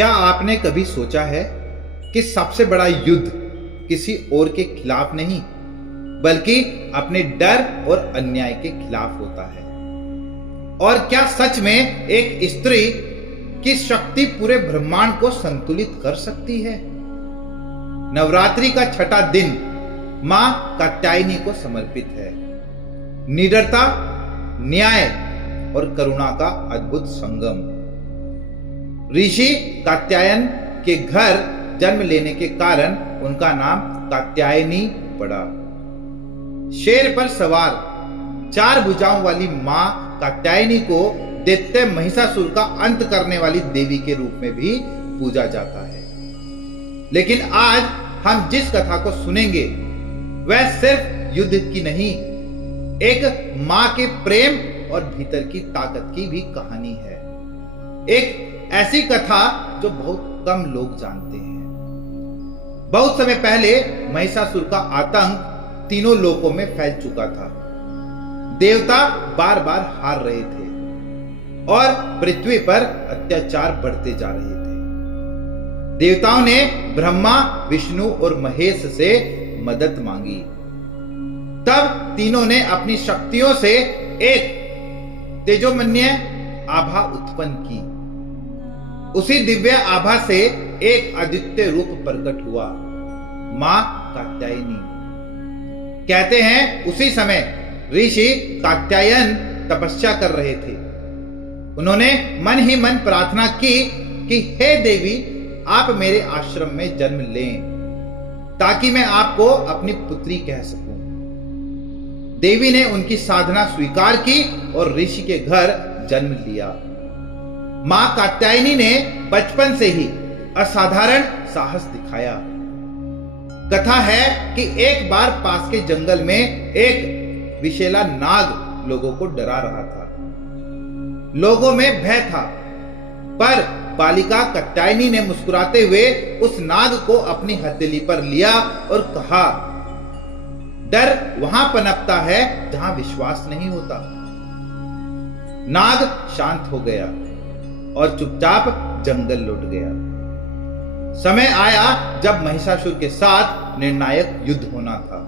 क्या आपने कभी सोचा है कि सबसे बड़ा युद्ध किसी और के खिलाफ नहीं बल्कि अपने डर और अन्याय के खिलाफ होता है? और क्या सच में एक स्त्री की शक्ति पूरे ब्रह्मांड को संतुलित कर सकती है? नवरात्रि का छठा दिन मां कात्यायनी को समर्पित है। निडरता, न्याय और करुणा का अद्भुत संगम। ऋषि कात्यायन के घर जन्म लेने के कारण उनका नाम कात्यायनी पड़ा। शेर पर सवार 4 भुजाओं वाली मां कात्यायनी को दैत्य महिषासुर का अंत करने वाली देवी के रूप में भी पूजा जाता है। लेकिन आज हम जिस कथा को सुनेंगे वह सिर्फ युद्ध की नहीं, एक मां के प्रेम और भीतर की ताकत की भी कहानी है। एक ऐसी कथा जो बहुत कम लोग जानते हैं। बहुत समय पहले महिषासुर का आतंक तीनों लोकों में फैल चुका था। देवता बार बार हार रहे थे और पृथ्वी पर अत्याचार बढ़ते जा रहे थे। देवताओं ने ब्रह्मा, विष्णु और महेश से मदद मांगी। तब तीनों ने अपनी शक्तियों से एक तेजोमय आभा उत्पन्न की। उसी दिव्य आभा से एक आदित्य रूप प्रकट हुआ, मां कात्यायनी। कहते हैं उसी समय ऋषि कात्यायन तपस्या कर रहे थे। उन्होंने मन ही मन प्रार्थना की कि हे देवी, आप मेरे आश्रम में जन्म लें ताकि मैं आपको अपनी पुत्री कह सकूं। देवी ने उनकी साधना स्वीकार की और ऋषि के घर जन्म लिया। मां कात्यायनी ने बचपन से ही असाधारण साहस दिखाया। कथा है कि एक बार पास के जंगल में एक विषैला नाग लोगों को डरा रहा था। लोगों में भय था, पर बालिका कात्यायनी ने मुस्कुराते हुए उस नाग को अपनी हथेली पर लिया और कहा, डर वहां पनपता है जहां विश्वास नहीं होता। नाग शांत हो गया और चुपचाप जंगल लौट गया। समय आया जब महिषासुर के साथ निर्णायक युद्ध होना था।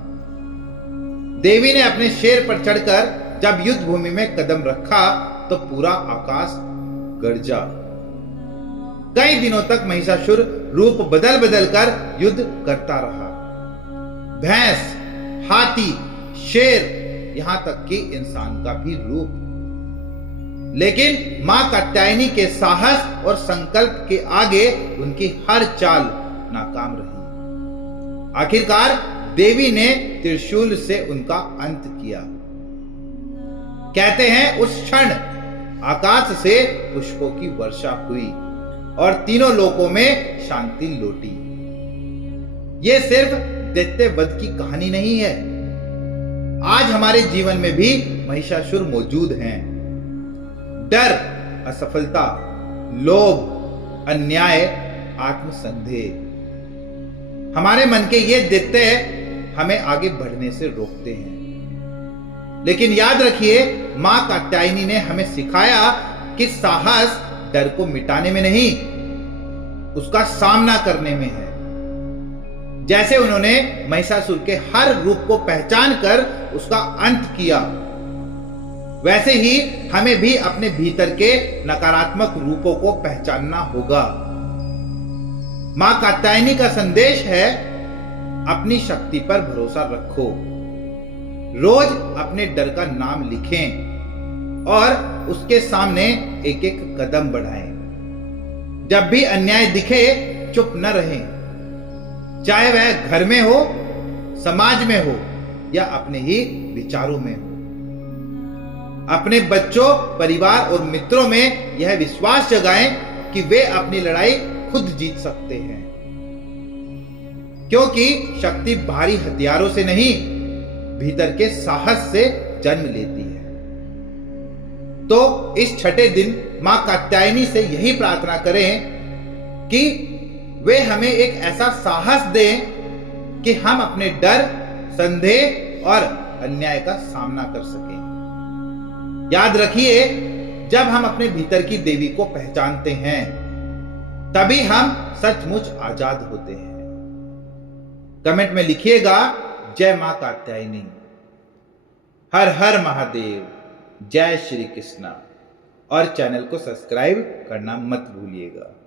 देवी ने अपने शेर पर चढ़कर जब युद्ध भूमि में कदम रखा तो पूरा आकाश गरजा। कई दिनों तक महिषासुर रूप बदल बदल कर युद्ध करता रहा। भैंस, हाथी, शेर, यहां तक कि इंसान का भी रूप। लेकिन मां कात्यायनी के साहस और संकल्प के आगे उनकी हर चाल नाकाम रही। आखिरकार देवी ने त्रिशूल से उनका अंत किया। कहते हैं उस क्षण आकाश से पुष्पों की वर्षा हुई और तीनों लोकों में शांति लौटी। यह सिर्फ दैत्य वध की कहानी नहीं है। आज हमारे जीवन में भी महिषासुर मौजूद हैं। डर, असफलता, लोभ, अन्याय, आत्मसंदेह। हमारे मन के ये दैत्य हमें आगे बढ़ने से रोकते हैं। लेकिन याद रखिए, मां कात्यायनी ने हमें सिखाया कि साहस डर को मिटाने में नहीं, उसका सामना करने में है। जैसे उन्होंने महिषासुर के हर रूप को पहचान कर उसका अंत किया, वैसे ही हमें भी अपने भीतर के नकारात्मक रूपों को पहचानना होगा। मां कात्यायनी का संदेश है, अपनी शक्ति पर भरोसा रखो। रोज अपने डर का नाम लिखें और उसके सामने एक एक कदम बढ़ाएं। जब भी अन्याय दिखे, चुप न रहें, चाहे वह घर में हो, समाज में हो या अपने ही विचारों में हो। अपने बच्चों, परिवार और मित्रों में यह विश्वास जगाएं कि वे अपनी लड़ाई खुद जीत सकते हैं, क्योंकि शक्ति बाहरी हथियारों से नहीं, भीतर के साहस से जन्म लेती है। तो इस छठे दिन मां कात्यायनी से यही प्रार्थना करें कि वे हमें एक ऐसा साहस दें कि हम अपने डर, संदेह और अन्याय का सामना कर सकें। याद रखिए, जब हम अपने भीतर की देवी को पहचानते हैं तभी हम सचमुच आजाद होते हैं। कमेंट में लिखिएगा जय मां कात्यायनी, हर हर महादेव, जय श्री कृष्णा, और चैनल को सब्सक्राइब करना मत भूलिएगा।